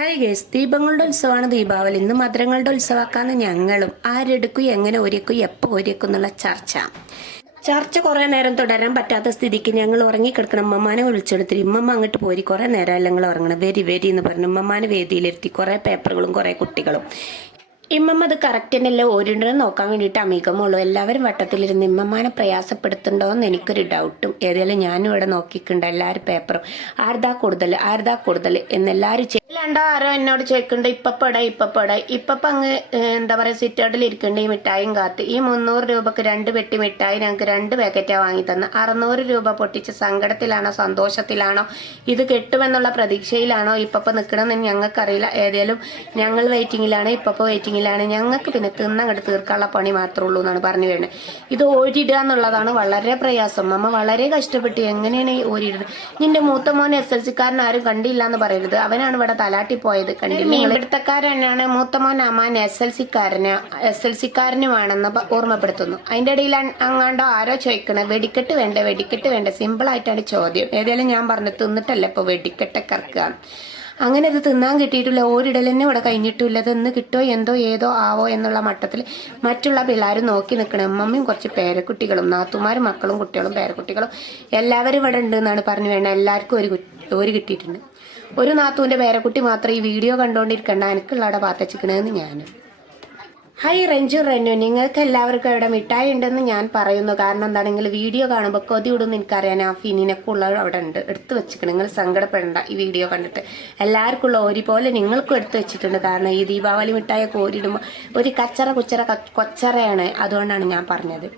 Hi guys, ദീപങ്ങളുടെ ഉത്സവമാണ് ദീപാവലി. ഇന്ന് മധുരങ്ങളുടെ ഉത്സവമാക്കാന്ന് ഞങ്ങളും ആരെടുക്കും, എങ്ങനെ ഒരുക്കും, എപ്പോൾ ഒരുക്കും എന്നുള്ള ചർച്ച കുറേ നേരം തുടരാൻ പറ്റാത്ത സ്ഥിതിക്ക് ഞങ്ങൾ ഉറങ്ങിക്കിടക്കണം. ഉമ്മമാനെ വിളിച്ചെടുത്തിട്ട് ഇമ്മമ്മ അങ്ങോട്ട് പോരി, കുറേ നേരം ഞങ്ങൾ ഉറങ്ങണം, വെരി എന്ന് പറഞ്ഞു ഉമ്മമാനെ വേദിയിലിരുത്തി. കുറേ പേപ്പറുകളും കുറേ കുട്ടികളും. ഇമ്മമ്മ അത് കറക്റ്റ് തന്നെയല്ലേ ഓരിണ്ടെന്ന് നോക്കാൻ വേണ്ടിയിട്ട് അമികമുള്ളൂ. എല്ലാവരും വട്ടത്തിലിരുന്ന് ഇമ്മമ്മാനെ പ്രയാസപ്പെടുത്തുണ്ടോ എന്ന് എനിക്കൊരു ഡൗട്ടും. ഏതായാലും ഞാനും ഇവിടെ നോക്കിക്കുണ്ട് എല്ലാവരും പേപ്പറും ആർദാ കൂടുതൽ എന്നെല്ലാവരും ചെയ്യലുണ്ടോ. ആരോ എന്നോട് ചോദിക്കണ്ട് ഇപ്പപ്പ അങ്ങ് എന്താ പറയുക സിറ്റൗട്ടിൽ ഇരിക്കണ്ട് ഈ മിഠായും കാത്ത്. ഈ 300 രൂപക്ക് 2 പെട്ടി മിഠായി ഞങ്ങൾക്ക് 2 പാക്കറ്റാണ് വാങ്ങി തന്ന്. 600 രൂപ പൊട്ടിച്ച് സങ്കടത്തിലാണോ സന്തോഷത്തിലാണോ ഇത് കെട്ടുമെന്നുള്ള പ്രതീക്ഷയിലാണോ ഇപ്പപ്പ നിൽക്കണമെന്ന് ഞങ്ങൾക്കറിയില്ല. ഏതായാലും ഞങ്ങൾ വെയിറ്റിങ്ങിലാണ്, ഇപ്പപ്പ വെയിറ്റിംഗ് ാണ്. ഞങ്ങൾക്ക് പിന്നെ തിന്നങ്ങോട്ട് തീർക്കാനുള്ള പണി മാത്രമേ ഉള്ളൂ എന്നാണ് പറഞ്ഞു വരുന്നത്. ഇത് ഓരിടുക എന്നുള്ളതാണ് വളരെ പ്രയാസം. അമ്മ വളരെ കഷ്ടപ്പെട്ട് എങ്ങനെയാണ് ഈ ഓരിടുന്നത്. നിന്റെ മൂത്ത മോൻ SLC-കാരൻ ആരും കണ്ടില്ല എന്ന് പറയരുത്. അവനാണ് ഇവിടെ തലാട്ടി പോയത്. കണ്ടില്ല, ഇവിടുത്തെക്കാരനാണ് മൂത്ത മോൻ അമ്മാൻ SLC-കാരനുമാണെന്ന് ഓർമ്മപ്പെടുത്തുന്നു. അതിന്റെ ഇടയിൽ അങ്ങാണ്ടോ ആരോ ചോദിക്കണേ വെടിക്കെട്ട് വേണ്ട സിമ്പിൾ ആയിട്ടാണ് ചോദ്യം. ഏതായാലും ഞാൻ പറഞ്ഞു തിന്നിട്ടല്ല ഇപ്പൊ വെടിക്കെട്ടൊക്കെ ഇറക്കുക. അങ്ങനെ ഇത് തിന്നാൻ കിട്ടിയിട്ടില്ല, ഓരിടൽ തന്നെ ഇവിടെ കഴിഞ്ഞിട്ടില്ല. ഇതൊന്ന് കിട്ടോ എന്തോ ഏതോ ആവോ എന്നുള്ള മട്ടത്തിൽ മറ്റുള്ള പിള്ളേരും നോക്കി നിൽക്കണം. അമ്മമ്മയും കുറച്ച് പേരക്കുട്ടികളും നാത്തുമാരും മക്കളും കുട്ടികളും പേരക്കുട്ടികളും എല്ലാവരും ഇവിടെ ഉണ്ട് എന്നാണ് പറഞ്ഞു വേണ്ടത്. എല്ലാവർക്കും ഒരു കിട്ടിയിട്ടുണ്ട്. ഒരു നാത്തൂൻ്റെ പേരക്കുട്ടി മാത്രം ഈ വീഡിയോ കണ്ടുകൊണ്ടിരിക്കണ്ട, എനിക്കുള്ള അവിടെ പാത്തച്ചിക്കണെന്ന് ഞാനും. ഹായ് റെന്നു, നിങ്ങൾക്ക് എല്ലാവർക്കും ഇവിടെ മിഠായി ഉണ്ടെന്ന് ഞാൻ പറയുന്നു. കാരണം എന്താണെങ്കിൽ വീഡിയോ കാണുമ്പോൾ കൊതി വിടുന്നു എനിക്കറിയാൻ. ആ ഫിനിനൊക്കെ ഉള്ള അവിടെ ഉണ്ട്, എടുത്തു വെച്ചിക്കണം. നിങ്ങൾ സങ്കടപ്പെടേണ്ട. ഈ വീഡിയോ കണ്ടിട്ട് എല്ലാവർക്കും ഉള്ള ഓരി പോലെ നിങ്ങൾക്കും എടുത്തു വെച്ചിട്ടുണ്ട്. കാരണം ഈ ദീപാവലി മിഠായിയൊക്കെ ഓരിടുമ്പോൾ ഒരു കൊച്ചറയാണ്. അതുകൊണ്ടാണ് ഞാൻ പറഞ്ഞത്.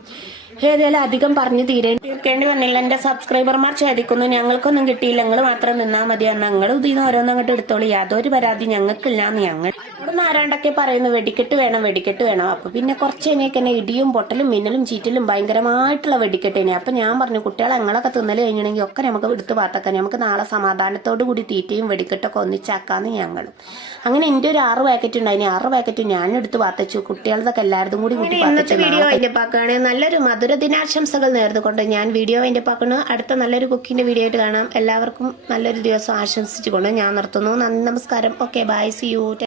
ഏതായാലും അധികം പറഞ്ഞു തീർക്കേണ്ടി വന്നില്ല. എൻ്റെ സബ്സ്ക്രൈബർമാർ ചോദിക്കുന്നു ഞങ്ങൾക്കൊന്നും കിട്ടിയില്ല, ഞങ്ങൾ മാത്രം നിന്നാൽ മതി. ഞങ്ങൾ ഇതിന്ന് ഓരോന്നും അങ്ങോട്ട് എടുത്തോളൂ, യാതൊരു പരാതി ഞങ്ങൾക്കില്ലാന്ന്. ഞങ്ങൾ ഇവിടെ ആരാണ്ടൊക്കെ പറയുന്നു വെടിക്കെട്ട് വേണം. അപ്പൊ പിന്നെ കുറച്ച് കഴിഞ്ഞേക്ക് തന്നെ ഇടിയും പൊട്ടലും മിന്നലും ചീറ്റലും ഭയങ്കരമായിട്ടുള്ള വെടിക്കെട്ട് തന്നെ. അപ്പൊ ഞാൻ പറഞ്ഞു കുട്ടികളെ ഞങ്ങളൊക്കെ തിന്നൽ കഴിഞ്ഞിട്ടുണ്ടെങ്കിൽ ഒക്കെ നമുക്ക് എടുത്ത് പാത്തക്കാം, നമുക്ക് നാളെ സമാധാനത്തോടു കൂടി തീറ്റയും വെടിക്കെട്ടൊക്കെ ഒന്നിച്ചാക്കാന്ന് ഞങ്ങളും. അങ്ങനെ എൻ്റെ ഒരു 6 പാക്കറ്റ് ഉണ്ടായിന്. 6 പാക്കറ്റ് ഞാൻ എടുത്ത് പാത്തച്ചു. കുട്ടികളതൊക്കെ എല്ലാവരും കൂടി ഇന്നത്തെ വീഡിയോ അതിന്റെ പാക്കാണ്. നല്ലൊരു മധുര ദിനാശംസകൾ നേർന്നുകൊണ്ട് ഞാൻ വീഡിയോ അതിന്റെ പാക്കുന്നു. അടുത്ത നല്ലൊരു കുക്കിന്റെ വീഡിയോ ആയിട്ട് കാണാം. എല്ലാവർക്കും നല്ലൊരു ദിവസം ആശംസിച്ചുകൊണ്ട് ഞാൻ നിർത്തുന്നു. നന്ദി, നമസ്കാരം. Okay, bye, see U.